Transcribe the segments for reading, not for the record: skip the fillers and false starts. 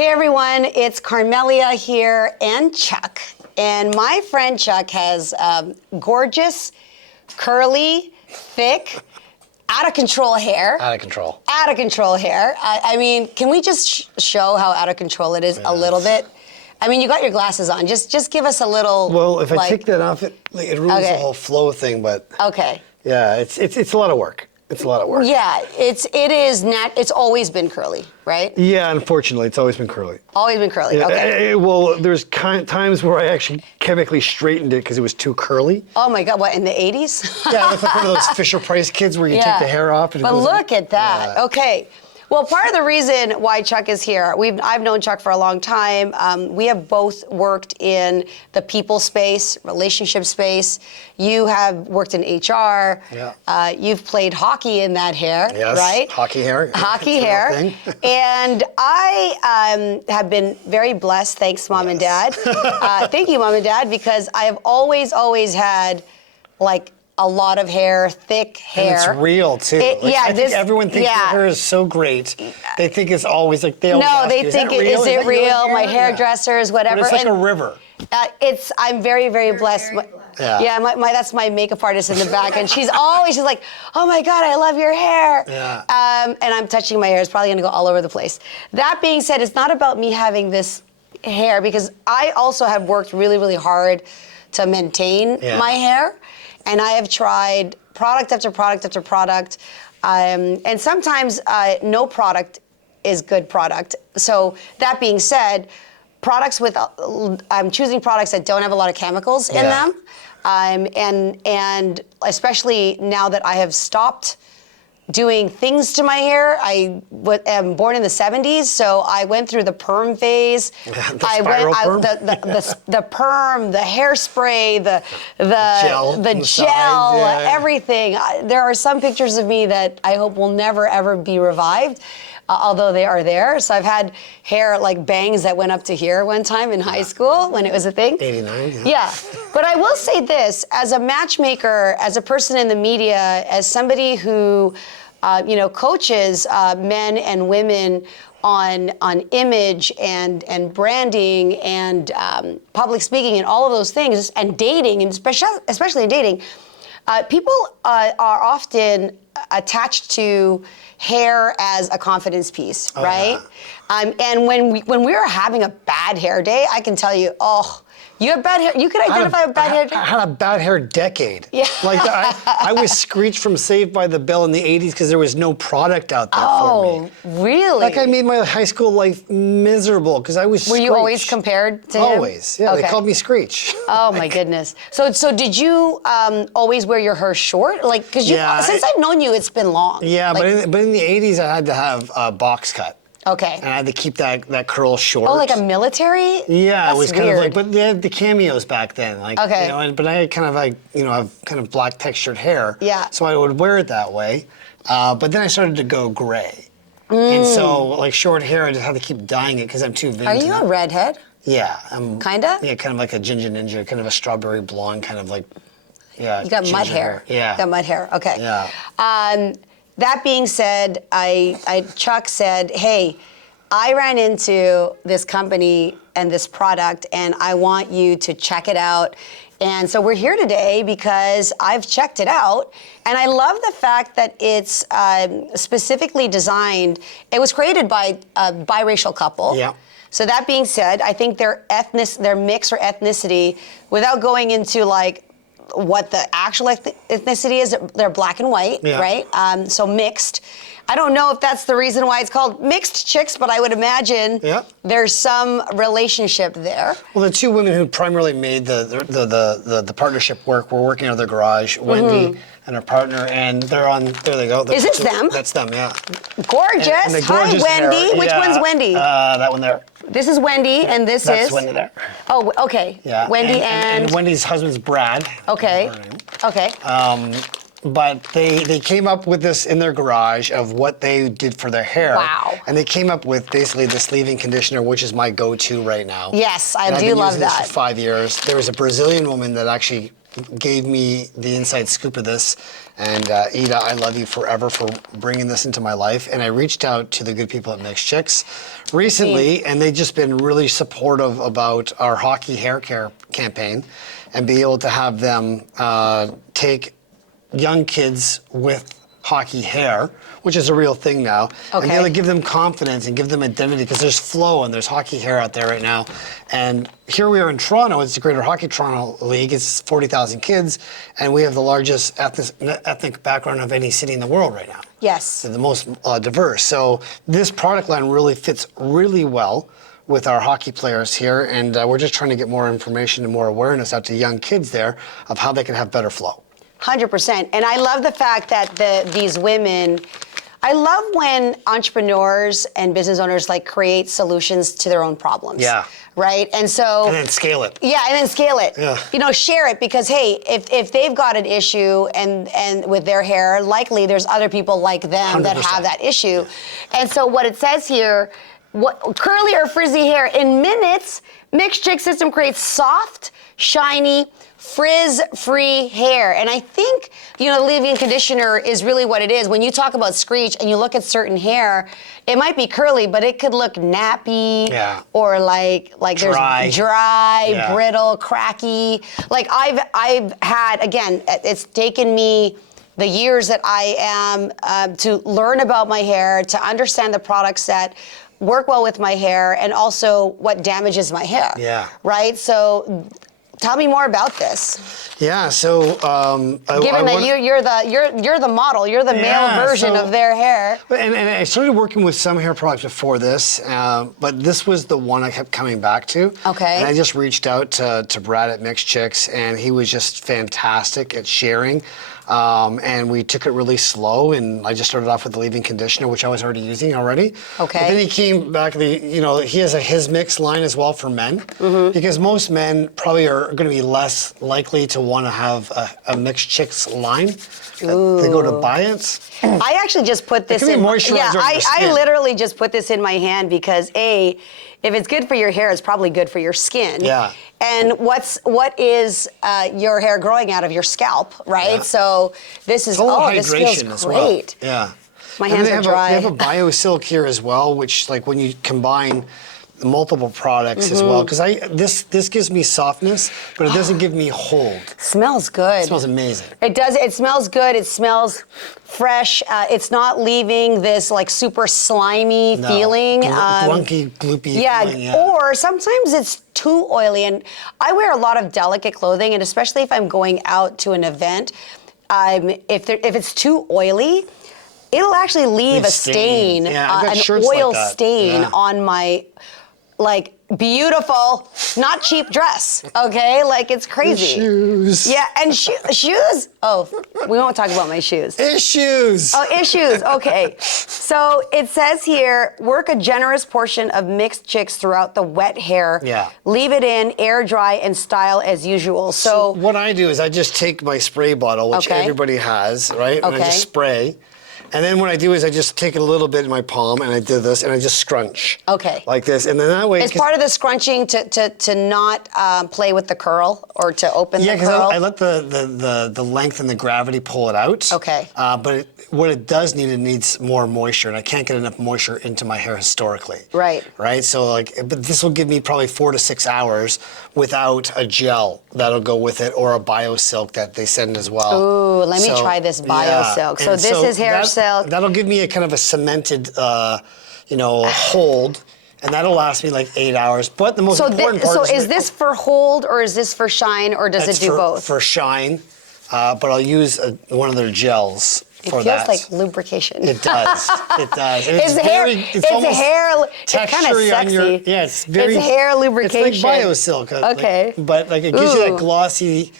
Hey everyone, it's Carmelia here and Chuck. And my friend Chuck has gorgeous, curly, thick, out of control hair. Out of control. Out of control hair. I mean, can we just show how out of control it is a little bit? I mean, you got your glasses on. Just give us a little. Well, if I take that off, it ruins the whole flow thing. But okay. Yeah, it's a lot of work. It's a lot of work. Yeah, it's always been curly, right? Yeah, unfortunately, it's always been curly. Always been curly. Yeah, Okay. Well, there's times where I actually chemically straightened it because it was too curly. Oh my God! What, in the 80s? Yeah, it's like one of those Fisher Price kids where you take the hair off. And but look at that. Yeah. Okay. Well, part of the reason why Chuck is here, I've known Chuck for a long time. We have both worked in the people space, relationship space. You have worked in HR. Yeah. You've played hockey in that hair, yes, right? Hockey hair. Hockey hair. And I have been very blessed, thanks Mom and Dad. Thank you, Mom and Dad, because I have always had like a lot of hair, thick hair. And it's real too. I think everyone thinks their hair is so great. They think it's always like they always ask they you, think is it real? My hairdressers, whatever. But it's like a river. I'm very, very blessed. That's my makeup artist in the back, and she's like, oh my God, I love your hair. Yeah. And I'm touching my hair. It's probably gonna go all over the place. That being said, it's not about me having this hair, because I also have worked really, really hard to maintain my hair. And I have tried product after product after product. And sometimes no product is good product. So that being said, I'm choosing products that don't have a lot of chemicals in them. And especially now that I have stopped doing things to my hair. I am born in the 70s, so I went through the perm phase. The perm, the hairspray, the gel, everything. There are some pictures of me that I hope will never ever be revived, although they are there. So I've had hair like bangs that went up to here one time in high school when it was a thing. 89. Yeah. But I will say this, as a matchmaker, as a person in the media, as somebody who coaches men and women on image and branding and public speaking and all of those things, and dating, and especially in dating, people are often attached to hair as a confidence piece, right? Yeah. And when we are having a bad hair day, I can tell you, you have bad hair. You could identify a bad hair day? I had a bad hair decade. Yeah. Like I was Screech from Saved by the Bell in the 80s because there was no product out there for me. Oh, really? Like I made my high school life miserable because I was Screech. Were you always compared to him? Always, yeah. Okay. They called me Screech. Oh my goodness. So did you always wear your hair short? Like, because since I've known you, it's been long. Yeah, like, but in the 80s, I had to have a box cut. Okay. And I had to keep that curl short. Oh, like a military? Yeah, that's it was kind weird. of like, but they had the cameos back then. Like, okay. But I had kind of like, have kind of black textured hair. Yeah. So I would wear it that way. But then I started to go gray. And so, like short hair, I just had to keep dyeing it because I'm too vain. Are you a redhead? Yeah. Kinda? Yeah, kind of like a ginger ninja, kind of a strawberry blonde, kind of like, You got mud hair. Yeah. You got mud hair, okay. Yeah. That being said, Chuck said, hey, I ran into this company and this product, and I want you to check it out. And so we're here today because I've checked it out, and I love the fact that it's specifically designed. It was created by a biracial couple. Yeah. So that being said, I think their mix or ethnicity, without going into like what the actual ethnicity is, they're black and white, right? So mixed. I don't know if that's the reason why it's called Mixed Chicks, but I would imagine there's some relationship there. Well, the two women who primarily made the partnership work were working out of their garage, Wendy and her partner, and there they go. Is this them? That's them, yeah. Gorgeous. And Hi, Wendy. Hair. Which one's Wendy? That one there. This is Wendy, and that's Wendy there. Oh, okay. Yeah. Wendy and Wendy's husband's Brad. Okay. Okay. but they came up with this in their garage of what they did for their hair. Wow. And they came up with basically this leave-in conditioner, which is my go-to right now. Yes, I And I've do been love using that. this for 5 years. There was a Brazilian woman that actually gave me the inside scoop of this. And Ida, I love you forever for bringing this into my life. And I reached out to the good people at Mixed Chicks recently, and they've just been really supportive about our hockey hair care campaign and be able to have them take young kids with hockey hair, which is a real thing now, and be able to give them confidence and give them identity, because there's flow and there's hockey hair out there right now. And here we are in Toronto, it's the Greater Hockey Toronto League, it's 40,000 kids, and we have the largest ethnic background of any city in the world right now. Yes. The most diverse. So this product line really fits really well with our hockey players here, and we're just trying to get more information and more awareness out to young kids there of how they can have better flow. 100%. And I love the fact that these women, I love when entrepreneurs and business owners like create solutions to their own problems. Yeah. Right? And so. And then scale it. Yeah, and then scale it. Yeah. You know, share it, because hey, if they've got an issue and with their hair, likely there's other people like them 100%. that have that issue. And so what it says here, curly or frizzy hair in minutes, Mixed Chick system creates soft, shiny, frizz-free hair. And I think, you know, the leave-in conditioner is really what it is. When you talk about screech and you look at certain hair, it might be curly, but it could look nappy, or like dry. there's dry, Yeah. brittle, cracky. Like I've had, again, it's taken me the years that I am to learn about my hair, to understand the products that work well with my hair, and also what damages my hair. Yeah. Right? So tell me more about this. Yeah, so Given that you're the model, you're the male version of their hair. And I started working with some hair products before this, but this was the one I kept coming back to. Okay. And I just reached out to Brad at Mixed Chicks, and he was just fantastic at sharing. And we took it really slow, and I just started off with the leave-in conditioner, which I was already using already. Okay. But then he came back, he has his mix line as well for men, because most men probably are going to be less likely to want to have a Mixed Chicks line. They go to buy it. I actually just put this in. Moisturizer on your skin. I literally just put this in my hand because if it's good for your hair, it's probably good for your skin. Yeah. And what is your hair growing out of your scalp, right? Yeah. So this is this feels as great. well. Yeah. My hands are dry. They have a BioSilk here as well, which like when you combine multiple products as well, because this gives me softness, but it doesn't give me hold. Smells good. It smells amazing. It does. It smells good. It smells fresh. It's not leaving this like super slimy feeling. Glunky, gloopy feeling. Yeah. Or sometimes it's too oily. And I wear a lot of delicate clothing, and especially if I'm going out to an event, if it's too oily, it'll actually leave a stain, an oil stain on my beautiful, not cheap dress, okay? Like, it's crazy. Shoes. Yeah, and shoes? Oh, we won't talk about my shoes. Issues. Oh, issues, okay. So it says here, work a generous portion of Mixed Chicks throughout the wet hair. Yeah. Leave it in, air dry, and style as usual. So what I do is I just take my spray bottle, which everybody has, right? And I just spray. And then what I do is I just take it a little bit in my palm, and I do this, and I just scrunch. Okay. Like this, and then that way. It's part of the scrunching to not play with the curl or to open the curl. Yeah, because I let the length and the gravity pull it out. Okay. But what it does need, it needs more moisture, and I can't get enough moisture into my hair historically. Right. Right. So but this will give me probably 4 to 6 hours without a gel that'll go with it, or a BioSilk that they send as well. Ooh, let me try this BioSilk. So this is hair silk. That'll give me a kind of a cemented, hold, and that'll last me like 8 hours. But the most important part is this for hold, or is this for shine, or does it do both? For shine, but I'll use one of their gels for that. It feels like lubrication. It does. It does. And it's kind of sexy. It's very. It's hair lubrication. It's like BioSilk. Okay. But it gives you that glossy,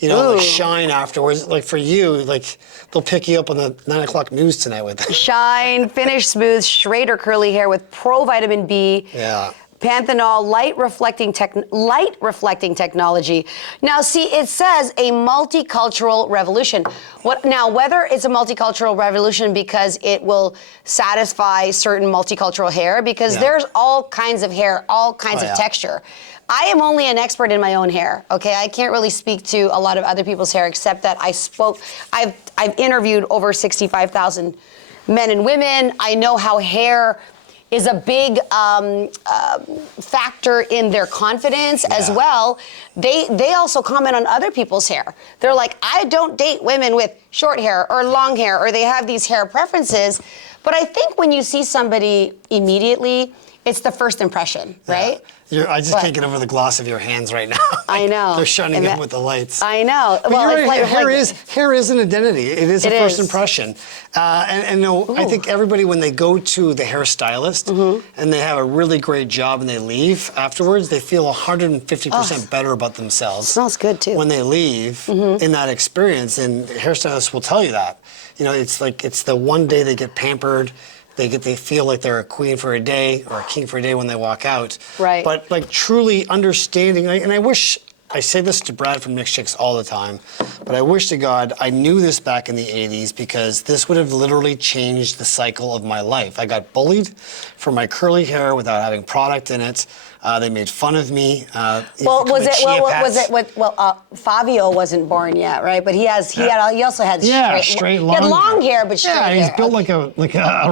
shine afterwards. Like for you, they'll pick you up on the 9 o'clock news tonight with it. Shine, finish smooth, straight or curly hair with pro vitamin B. Yeah. Panthenol light reflecting technology. Now, see, it says a multicultural revolution. Whether it's a multicultural revolution because it will satisfy certain multicultural hair, because there's all kinds of hair, all kinds of texture. I am only an expert in my own hair, okay? I can't really speak to a lot of other people's hair, except that I've interviewed over 65,000 men and women. I know how hair is a big factor in their confidence as well. They also comment on other people's hair. They're like, I don't date women with short hair or long hair, or they have these hair preferences. But I think when you see somebody immediately, it's the first impression, right? I just can't get over the gloss of your hands right now. I know. They're shining in with the lights. I know. But well, you're right, hair is an identity. It is a first impression. I think everybody, when they go to the hairstylist and they have a really great job and they leave afterwards, they feel 150% better about themselves. Smells good too. When they leave in that experience, and hairstylists will tell you that. You know, it's like it's the one day they get pampered. They feel like they're a queen for a day or a king for a day when they walk out. Right. But like truly understanding, and I wish, I say this to Brad from Mixed Chicks all the time, but I wish to God I knew this back in the 80s, because this would have literally changed the cycle of my life. I got bullied for my curly hair without having product in it. They made fun of me. Fabio wasn't born yet, right? But he also had straight long he had long hair, but straight hair. He's built like a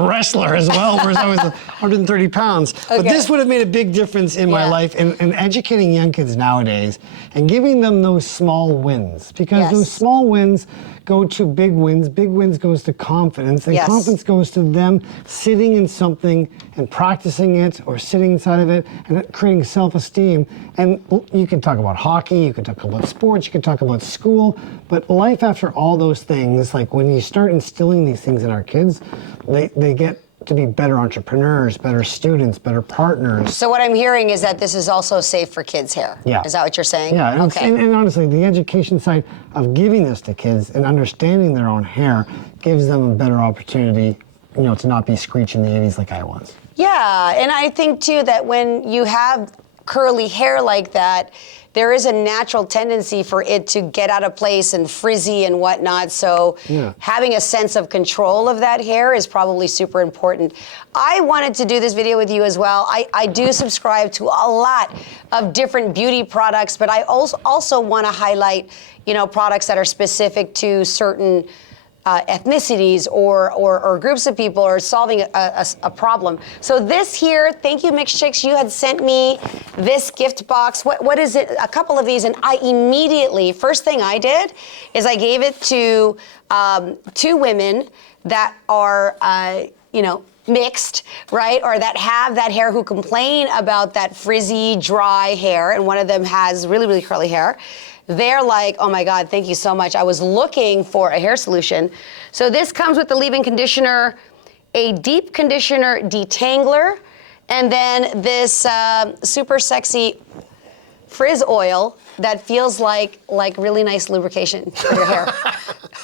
wrestler as well, whereas I was 130 pounds. But this would have made a big difference in my life, and educating young kids nowadays and giving them those small wins, because those small wins go to big wins. Big wins goes to confidence, and confidence goes to them sitting in something and practicing it, or sitting inside of it and creating self-esteem. And you can talk about hockey, you can talk about sports, you can talk about school, but life after all those things, like when you start instilling these things in our kids, they get to be better entrepreneurs, better students, better partners. So what I'm hearing is that this is also safe for kids' hair. Yeah. Is that what you're saying? Yeah. And honestly, the education side of giving this to kids and understanding their own hair gives them a better opportunity, to not be Screech in the 80s like I was. Yeah, and I think too that when you have curly hair like that, there is a natural tendency for it to get out of place and frizzy and whatnot. So having a sense of control of that hair is probably super important. I wanted to do this video with you as well. I do subscribe to a lot of different beauty products, but I also want to highlight, products that are specific to certain ethnicities or groups of people, or solving a problem. So this here, thank you, Mixed Chicks. You had sent me this gift box. What is it? A couple of these, and I immediately, first thing I did is I gave it to 2 women that are, mixed, right? Or that have that hair, who complain about that frizzy, dry hair, and one of them has really, really curly hair. They're like, oh my God, thank you so much. I was looking for a hair solution. So this comes with the leave-in conditioner, a deep conditioner detangler, and then this super sexy frizz oil that feels like really nice lubrication for your hair.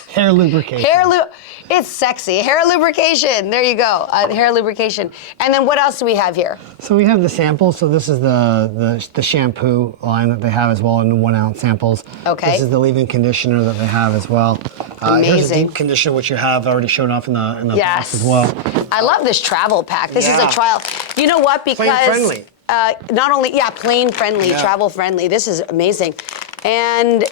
Hair lubrication. It's sexy. Hair lubrication. There you go. Hair lubrication. And then what else do we have here? So we have the samples. So this is the shampoo line that they have as well, in 1 ounce samples. Okay. This is the leave-in conditioner that they have as well. Amazing. Here's a deep conditioner, which you have already shown off in the box as well. I love this travel pack. This is a trial. You know what? Because plain friendly. Not only plain friendly, travel friendly. This is amazing. And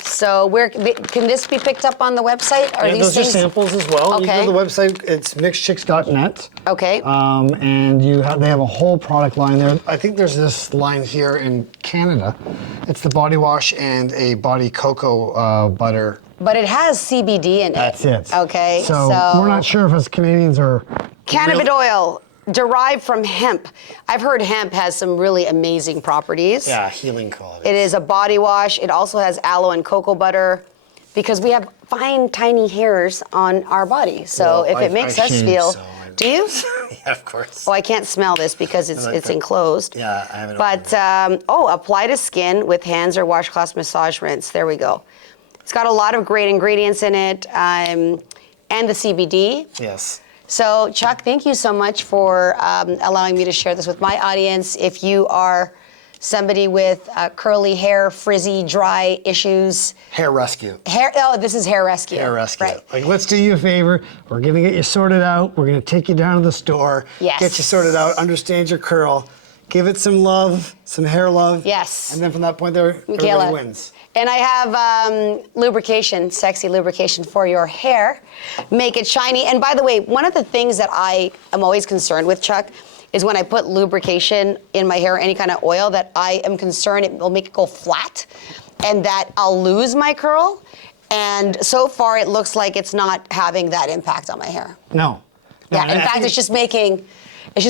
so can this be picked up on the website? Those are samples as well. Okay. You go to the website, it's mixedchicks.net. Okay. And they have a whole product line there. I think there's this line here in Canada. It's the body wash and a body cocoa butter. But it has CBD in it. That's it. Okay. So we're not sure if us Canadians are... Cannabis oil. Derived from hemp. I've heard hemp has some really amazing properties. Yeah, healing quality. It is a body wash. It also has aloe and cocoa butter, because we have fine, tiny hairs on our body. So if it makes us feel... Do you? Yeah, of course. Oh, I can't smell this because it's enclosed. Yeah, I have it. But, apply to skin with hands or washcloth, massage, rinse. There we go. It's got a lot of great ingredients in it, and the CBD. Yes. So, Chuck, thank you so much for allowing me to share this with my audience. If you are somebody with curly hair, frizzy, dry issues. Hair rescue. This is hair rescue. Hair rescue. Right. Like, let's do you a favor. We're gonna get you sorted out. We're gonna take you down to the store. Yes. Get you sorted out. Understand your curl. Give it some love, some hair love. Yes. And then from that point there, Michaela. everybody wins. And I have lubrication, sexy lubrication for your hair. Make it shiny. And by the way, one of the things that I am always concerned with, Chuck, is when I put lubrication in my hair, any kind of oil, that I am concerned it will make it go flat and that I'll lose my curl. And so far, it looks like it's not having that impact on my hair. No. Yeah, in fact, it's just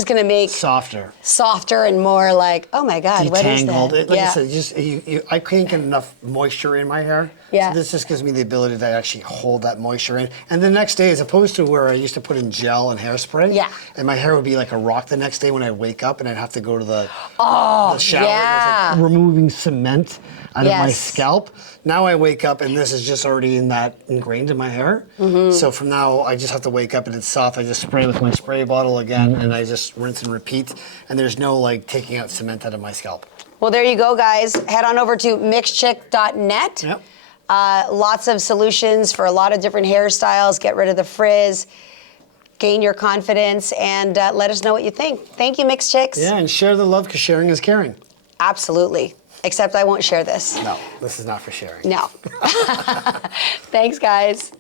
gonna make softer and more like, oh my God, what is detangled. that? Like I said, I can't get enough moisture in my hair. Yeah. So this just gives me the ability to actually hold that moisture in. And the next day, as opposed to where I used to put in gel and hairspray, Yeah. and my hair would be like a rock the next day when I wake up and I'd have to go to the shower. yeah. It was like removing cement out of my Yes. scalp. Now I wake up and this is just already ingrained in my hair. Mm-hmm. So from now, I just have to wake up and it's soft. I just spray with my spray bottle again and I just rinse and repeat. And there's no like taking out cement out of my scalp. Well, there you go, guys. Head on over to mixchick.net. Yep. Lots of solutions for a lot of different hairstyles. Get rid of the frizz, gain your confidence, and let us know what you think. Thank you, Mixed Chicks. Yeah, and share the love because sharing is caring. Absolutely. Except I won't share this. No, this is not for sharing. No. Thanks, guys.